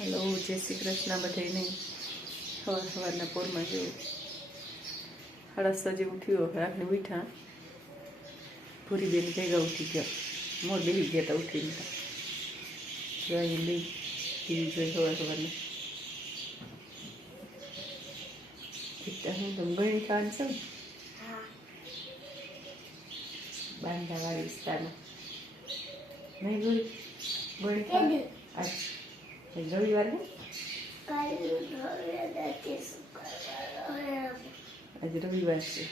Hello जय श्री कृष्ण बधाई सवार सवार पोर में जो 6:30 उठ्यो है आपने मीठा पूरी बेन भेगा उठी गया मोर बेही गया था उठी टीवी जो सवार सवार तुम गणी खान सब बांधावाड़ी विस्तार में नहीं गणी गणी खान रविवार ने आज रविवार से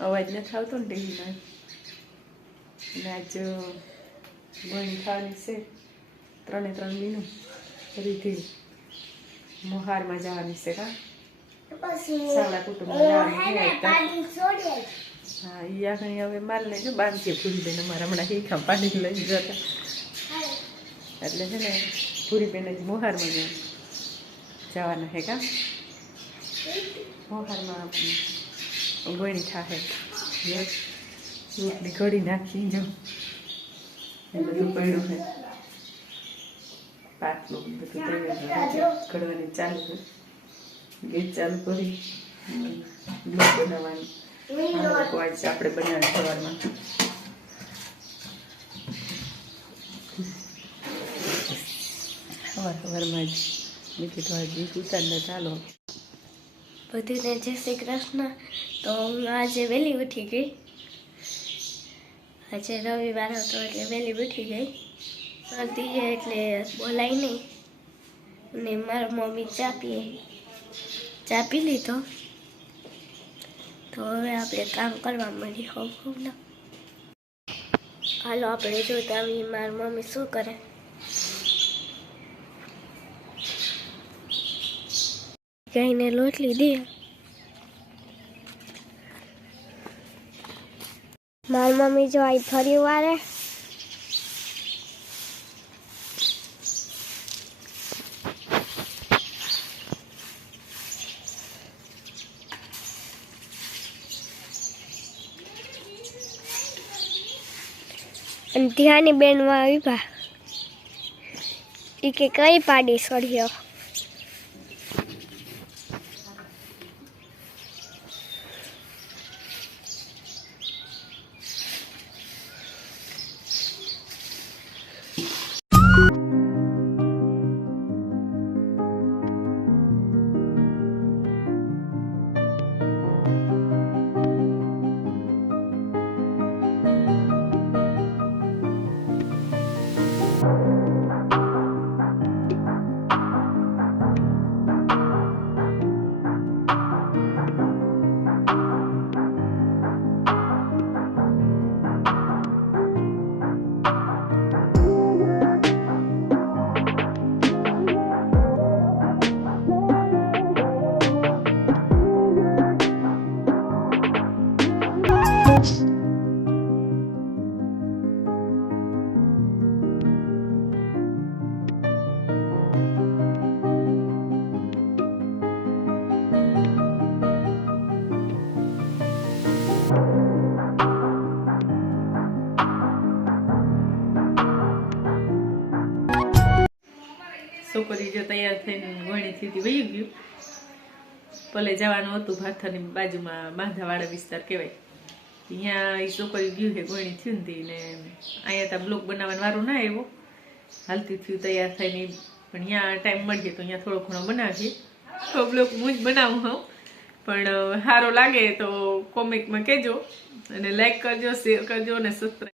अवाज न आवतो ने टीवी में आज गणी खानी से 3 महीनों फरीथी मोहार में जवानी से का सारा कुटुंब हाँ या कहीं हमें माल ने जो बांध के पूरी बेन मारा मना ही खा पानी लई जाता એટલે છે ને પૂરી બેન જ મોહારમાં જવાના હે કા મોહારમાં ગોળી થાહે રોટલી ઘડી નાખી જો એ બધું પડ્યું છે પાટલું બધું તૈયાર ઘડવાની ચાલુ છે ગેસ ચાલુ કરી બ્લોક બનાવવાની આજે આપણે બનાવવાની સવારમાં सवार में मैं कीधु आज उतारने चालो बधु ने जय श्री कृष्ण। तो आज वेली उठी गई आज रविवार तो एटले वेली उठी गई सर्दी है एटले बोलाई नहीं ने मार मम्मी चा पी ली तो हवे आपणे काम करवा मळी खूब खूब ना हालो आपणे जोता मार मम्मी शुं करे गाय ने लोटली दी मार मम्मी जो आई थोड़ी वार है ध्यानी बेन विभा के कई पाड़ी सड़ियो છોકરી જો તૈયાર થઈને ગણી થી વહી ગયું પલે જવાનું હતું ભાથાની બાજુમાં બાંધાવાડા વિસ્તાર કહેવાય અહીંયા એ છોકરી ગયું છે ગણી થયું ને અહીંયા તા બ્લોક બનાવવાનો વારો ના આવ્યો હાલતી થયું તૈયાર થઈને પણ અહીંયા ટાઈમ મળશે તો અહીંયા થોડો ઘણો બનાવીએ તો બ્લોક હું જ બનાવું હું પણ સારો લાગે તો કોમેન્ટમાં કહેજો અને લાઈક કરજો શેર કરજો અને સબસ્ક્રાઇબ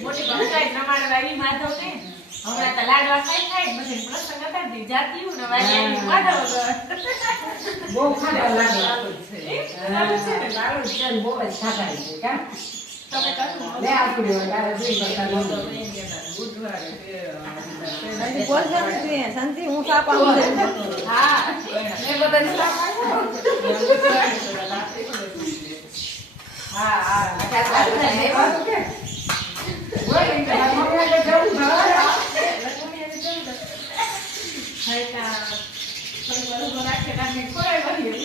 મોટી ભંગાઈ નમાડ વાળી માધવ ને હમણાં લાડવા ખાઈ બધે પ્રસંગ હતા ને જાતી હું ને વાલી વાડા વગર બહુ ખાટા લાગે સારું છે ને સારું છે ને બહુ જ ખાટા છે કા તમે કહું લે આપડે તારે જોઈ કરતા નો બુધવારે અને બોલ જતી શાંતિ હું સાપ આવું હા મે બધાને સાપ આવ્યો હા હા આ કે ઓય ઇન્ટર મમ્મી કે જવું ના ખાઈતા કોઈ બરોબર રાખે કાને કોઈ વળી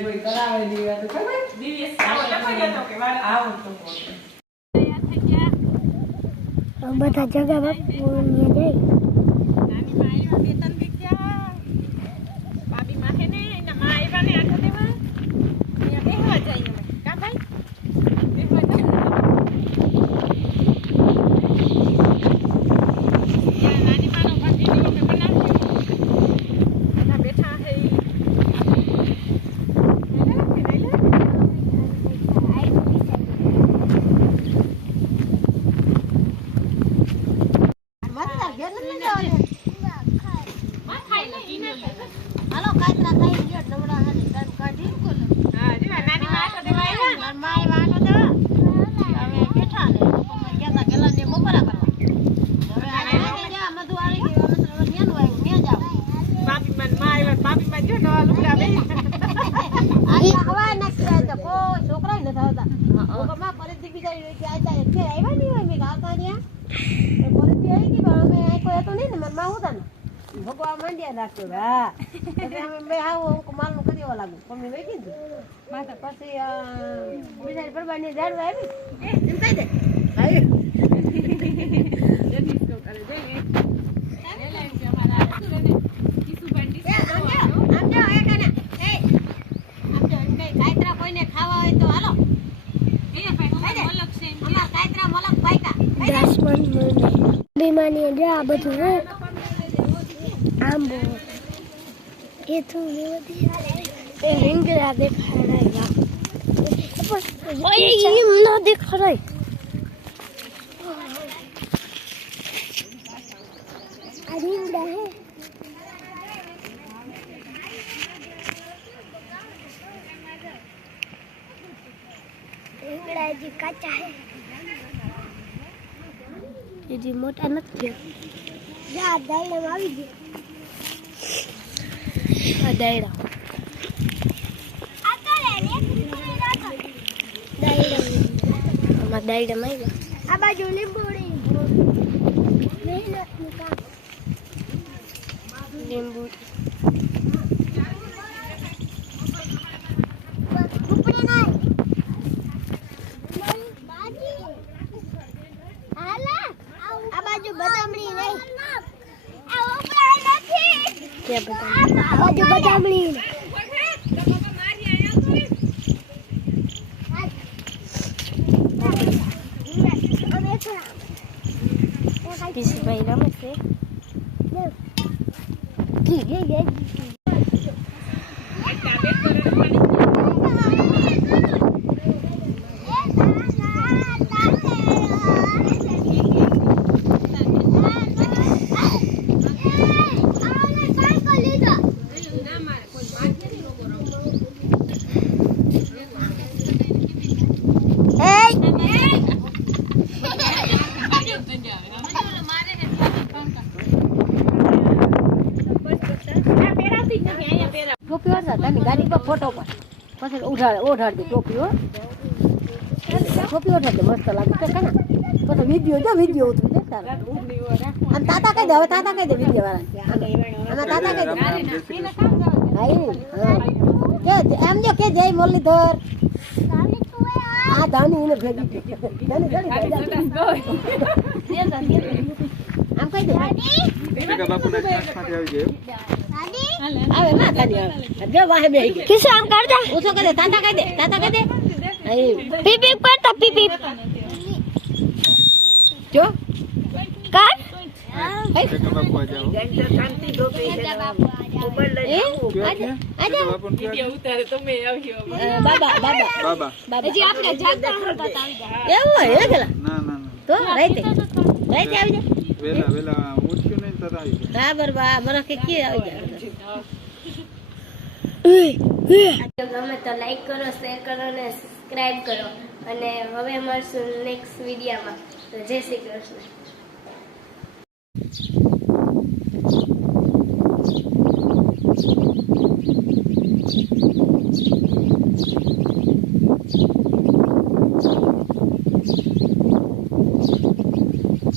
કોઈ કરાવે નહીં વાત ખબર દિવસ આવો લખી હતો કે વાળ આવો તો બધા જગા બાપુ જાય નાની માં આવ્યા બે ત્રણ દીકરા બાબી માં હે ને એના માં આવ્યા ને આખો દેવા અહીંયા બેહવા જાય અમે કા ભાઈ બેહવા જાય યા નાની માનો ભાજી ની અમે બનાવ્યું બધા બેઠા હે હાલો કાતરા ખાઈ ગયો નવડા હાલે તાર કાઢી હા જી નાની માં આખો દેવા આવ્યા માય વાનો દે હવે બેઠા ને કેતા ગેલા ને મોકરા કરવા હવે આને જા મધુ આવી ગયો મતલબ ન્યાનો આવ્યો ન્યા જાવ બાબી માં આવ્યા બાબી માં જો નવા લુગડા બે આ હવા નક્કી તો કોઈ છોકરા ન થતા ઓકમાં પરિસ્થિતિ બિચારી કે આતા કે આવ્યા નહીં હોય મે ગાતા ન્યા પરિસ્થિતિ આવી ગઈ પણ મે કોઈ હતો નહીં ને મનમાં હોતા ને ભગવા માંડ્યા રાખતો હા એટલે અમે બે આવો માલ નું કરી લાગુ પણ મેં કીધું માથા પછી બિચારી પરબાની જાડવા આવી એમ કહી દે આય જલ્દી તો કરે જઈ એલા એમ કે અમારા આ શું ને કિસુ બંડી આમ જો એ કને એ આમ જો એમ કઈ કાયત્રા કોઈને ખાવા હોય તો હાલો એ ભાઈ મલક છે અમાર કાયત્રા મલક ભાઈકા 10 મન બેમાની જા બધું આંબો એ તો લેવતી એ રીંગણા દેખાડાય ઓય એમ ન દેખાડાય આ રીંગણા હે રીંગણા હજી કાચા હે હજી મોટા નથી જા દાયડા આવી ગયો આ દાયડા આમાં દાયડામાં આવ્યા આ બાજુ લીંબુડી લીંબુ આ બાજુ બદામડી નહીં क्या बता जो बदामड़ी किसी भाई रमे से टोपी और था गाड़ी पर फोटो पर પછી ઓઢાડ દે ટોપી હો ટોપી ઓઢાડ દે મસ્ત લાગે તો કના પછી વિડિયો ઉતરી દે તારા આમ તાતા કહી દે હવે તાતા કહી દે વિડિયો વાળા તાતા કહી દે કે એમ જો કે જય મુરલીધર આ દાની ને ભેગી આમ કહી દે બાપુ ના ખાસ ખાતે આવી ગયો આવે ના ખાલી આવે જો વાહે બેહી ગઈ किसे हम कर जा ઓછો કરી દે તાતા કહી દે અહીં पीप पीप करता पीप पीप જો कर ઉતારે તમે આવ્યો બાબા બાબા બાબા બાબા जी आपने जाता हूं बताऊंगा એવું હોય હે પેલા ના ના ના તો રાઈતે આવી જા વેલા વેલા ઉઠ્યું નહીં તરત આવી જાય. હા બરાબર મને કે આવી જાય ગમે તો લાઈક કરો શેર કરો અને સબસ્ક્રાઇબ કરો અને હવે મળશું નેક્સ્ટ વિડીયોમાં તો જય શ્રી કૃષ્ણ